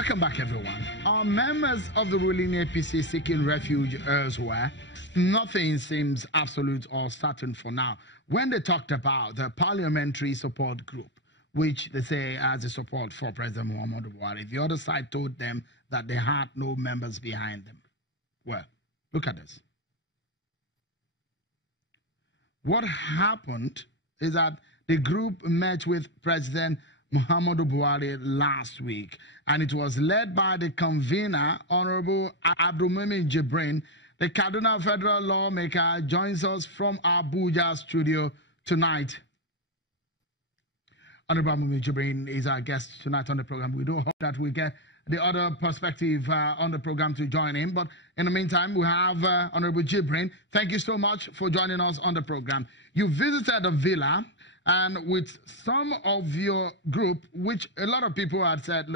Welcome back, everyone. Are members of the ruling APC seeking refuge elsewhere? Nothing seems absolute or certain for now. When they talked about the parliamentary support group, which they say has a support for President Muhammadu Buhari, the other side told them that they had no members behind them. Well, look at this. What happened is that the group met with President Muhammadu Buhari last week, and it was led by the convener, Honorable Jibrin. The Kaduna federal lawmaker joins us from Abuja studio tonight. Honorable Jibrin is our guest tonight on the program. We do hope that we get the other perspective on the program to join in. But in the meantime, we have Honorable Jibrin. Thank you so much for joining us on the program. You visited the villa, and with some of your group, which a lot of people had said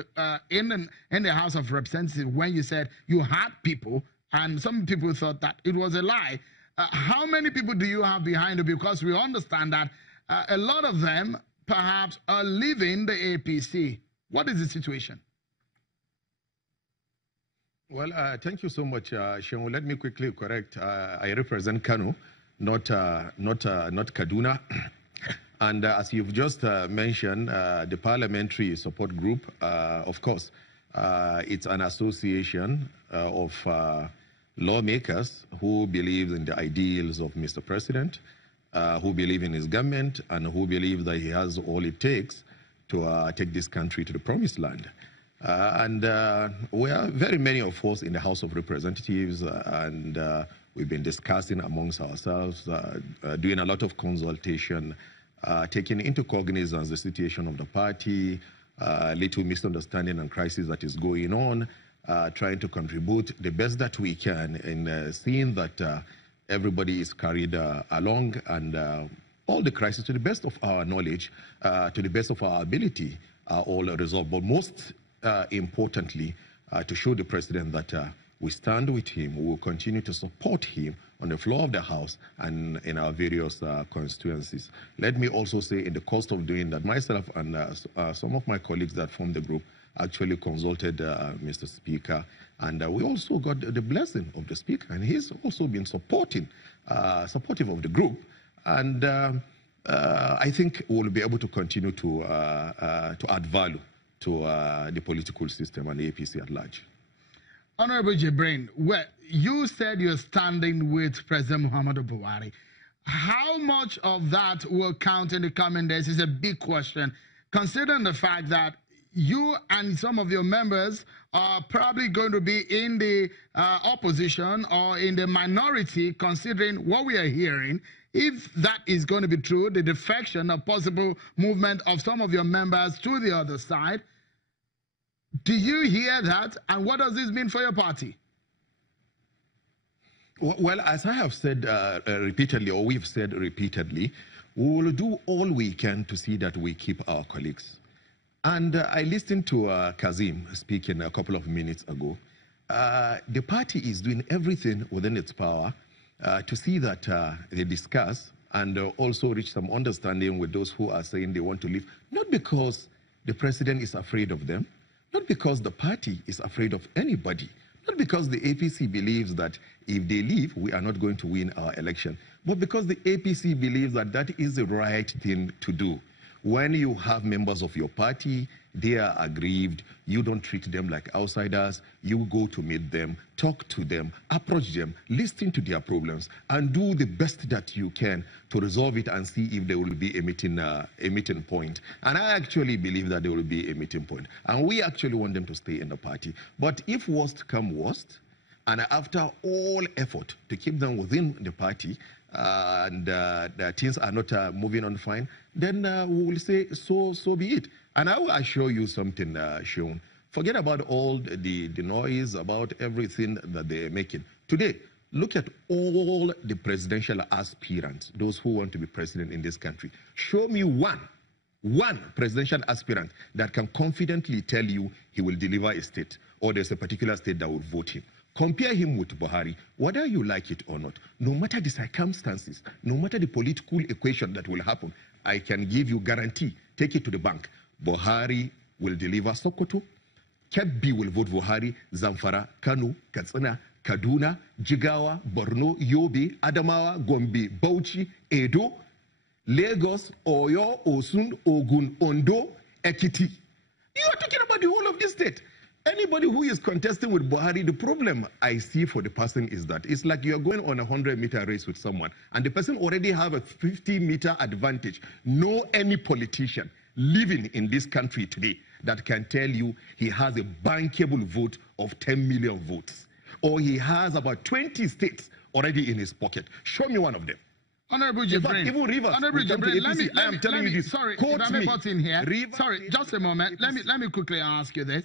in the House of Representatives, when you said you had people, and some people thought that it was a lie. How many people do you have behind you? Because we understand that a lot of them perhaps are leaving the APC. What is the situation? Well, thank you so much, Sean. Let me quickly correct. I represent Kano, not Kaduna. And as you've just mentioned, the parliamentary support group, of course, it's an association of lawmakers who believe in the ideals of Mr. President, who believe in his government, and who believe that he has all it takes to take this country to the promised land. And we are very many of us in the House of Representatives, and we've been discussing amongst ourselves, doing a lot of consultation, taking into cognizance the situation of the party, little misunderstanding and crisis that is going on, trying to contribute the best that we can in seeing that everybody is carried along, and all the crises, to the best of our knowledge, to the best of our ability, are all resolved. But most importantly, to show the president that we stand with him, we will continue to support him on the floor of the House and in our various constituencies. Let me also say, in the course of doing that, myself and some of my colleagues that form the group actually consulted Mr. Speaker, and we also got the blessing of the Speaker, and he's also been supportive of the group, and I think we'll be able to continue to add value to the political system and the APC at large. Honorable Jibrin, well, you said you're standing with President Muhammadu Buhari. How much of that will count in the coming days is a big question, considering the fact that you and some of your members are probably going to be in the opposition or in the minority, considering what we are hearing. If that is going to be true, the defection or possible movement of some of your members to the other side, do you hear that? And what does this mean for your party? Well, as I have said repeatedly, or we've said repeatedly, we will do all we can to see that we keep our colleagues. And I listened to Kazim speaking a couple of minutes ago. The party is doing everything within its power to see that they discuss and also reach some understanding with those who are saying they want to leave, not because the president is afraid of them, not because the party is afraid of anybody, not because the APC believes that if they leave, we are not going to win our election, but because the APC believes that that is the right thing to do. When you have members of your party, they are aggrieved, you don't treat them like outsiders, you go to meet them, talk to them, approach them, listen to their problems, and do the best that you can to resolve it and see if there will be a meeting point. And I actually believe that there will be a meeting point. And we actually want them to stay in the party. But if worst come worst, and after all effort to keep them within the party, and the things are not moving on fine, then we will say, so be it. And I will assure you something, Sean. Forget about all the noise, about everything that they're making. Today, look at all the presidential aspirants, those who want to be president in this country. Show me one presidential aspirant that can confidently tell you he will deliver a state, or there's a particular state that will vote him. Compare him with Buhari, whether you like it or not. No matter the circumstances, no matter the political equation that will happen, I can give you guarantee, take it to the bank. Buhari will deliver Sokoto, Kebbi will vote Buhari, Zamfara, Kano, Katsina, Kaduna, Jigawa, Borno, Yobe, Adamawa, Gombe, Bauchi, Edo, Lagos, Oyo, Osun, Ogun, Ondo, Ekiti. You are talking about the whole of this state. Anybody who is contesting with Buhari, the problem I see for the person is that it's like you're going on a 100-meter race with someone, and the person already have a 50-meter advantage. No any politician living in this country today that can tell you he has a bankable vote of 10 million votes, or he has about 20 states already in his pocket. Show me one of them. Honorable Jibrin, even Rivers, Honorable Jibrin, let me, sorry, if I may butt in here. Sorry, just a moment. Let me quickly ask you this.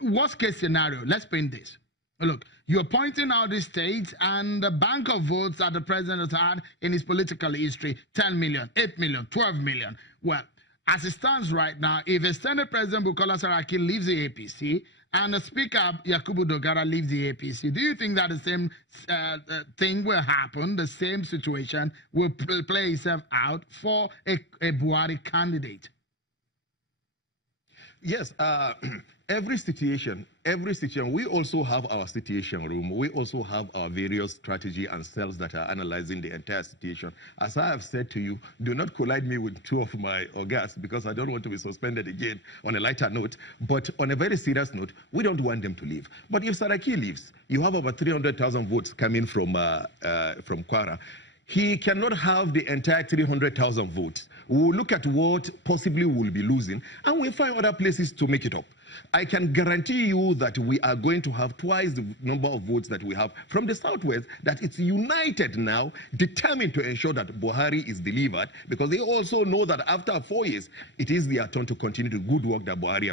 Worst case scenario, let's paint this. Look, you're pointing out the states and the bank of votes that the president has had in his political history, 10 million, 8 million, 12 million. Well, as it stands right now, if a Senate President Bukola Saraki leaves the APC and the Speaker Yakubu Dogara leaves the APC, do you think that the same thing will happen, the same situation will play itself out for a Buhari candidate? Yes, every situation, we also have our situation room. We also have our various strategy and cells that are analyzing the entire situation. As I have said to you, do not collide me with two of my organs because I don't want to be suspended again on a lighter note. But on a very serious note, we don't want them to leave. But if Saraki leaves, you have about 300,000 votes coming from Kwara. He cannot have the entire 300,000 votes. We'll look at what possibly we'll be losing, and we'll find other places to make it up. I can guarantee you that we are going to have twice the number of votes that we have from the Southwest, that it's united now, determined to ensure that Buhari is delivered, because they also know that after 4 years, it is their turn to continue the good work that Buhari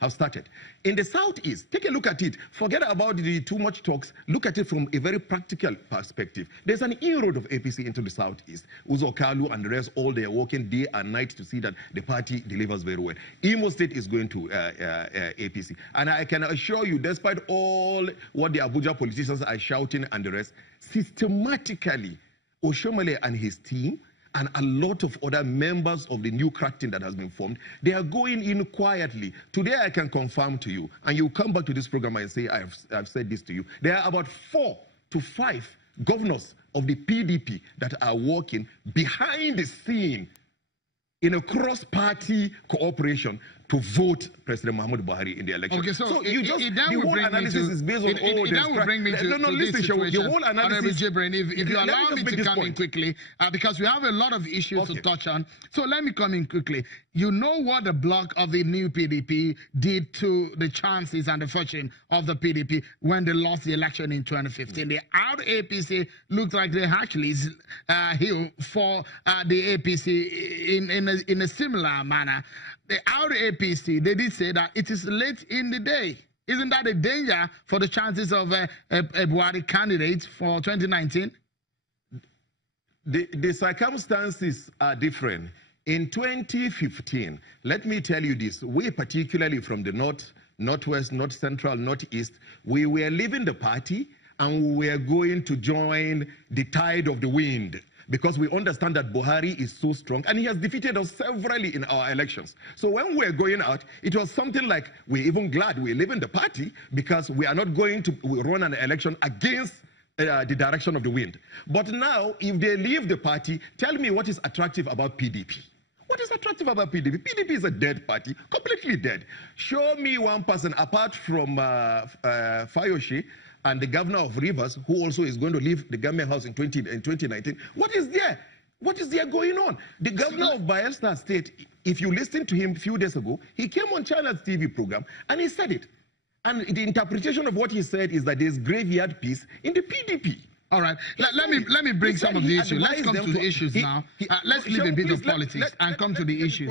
have started. In the Southeast, take a look at it. Forget about the too much talks. Look at it from a very practical perspective. There's an inroad of APC into the Southeast. Uzo Kalu and the rest, all they are working day and night to see that the party delivers very well. Imo State is going to APC. And I can assure you, despite all what the Abuja politicians are shouting and the rest, systematically, Oshomole and his team and a lot of other members of the new crack team that has been formed, they are going in quietly. Today I can confirm to you, and you come back to this program and say, I've said this to you, there are about 4 to 5 governors of the PDP that are working behind the scene in a cross-party cooperation to vote President Muhammadu Buhari in the election. Okay, so the whole analysis is based on all this. That will bring me to this situation. The whole analysis, Jibrin, if you allow me to come in quickly, because we have a lot of issues to touch on. So let me come in quickly. You know what the bloc of the new PDP did to the chances and the fortune of the PDP when they lost the election in 2015. The R-APC looked like they actually healed for the APC in a similar manner. The R-APC, they did say that it is late in the day. Isn't that a danger for the chances of a Buhari candidate for 2019? The circumstances are different. In 2015, let me tell you this, we particularly from the north, northwest, north central, northeast, we were leaving the party and we were going to join the tide of the wind, because we understand that Buhari is so strong and he has defeated us severally in our elections. So when we're going out, it was something like we're even glad we're leaving the party because we are not going to run an election against the direction of the wind. But now, if they leave the party, tell me what is attractive about PDP. What is attractive about PDP? PDP is a dead party, completely dead. Show me one person apart from Fayoshe and the governor of Rivers, who also is going to leave the government house in 2019. What is there? What is there going on? The governor of Bayelsa State, if you listened to him a few days ago, he came on China's TV program and he said it. And the interpretation of what he said is that there's graveyard peace in the PDP. All right. Let me bring some of the issues. Let's come to the issues now. Let's leave a bit of politics and come to the issues.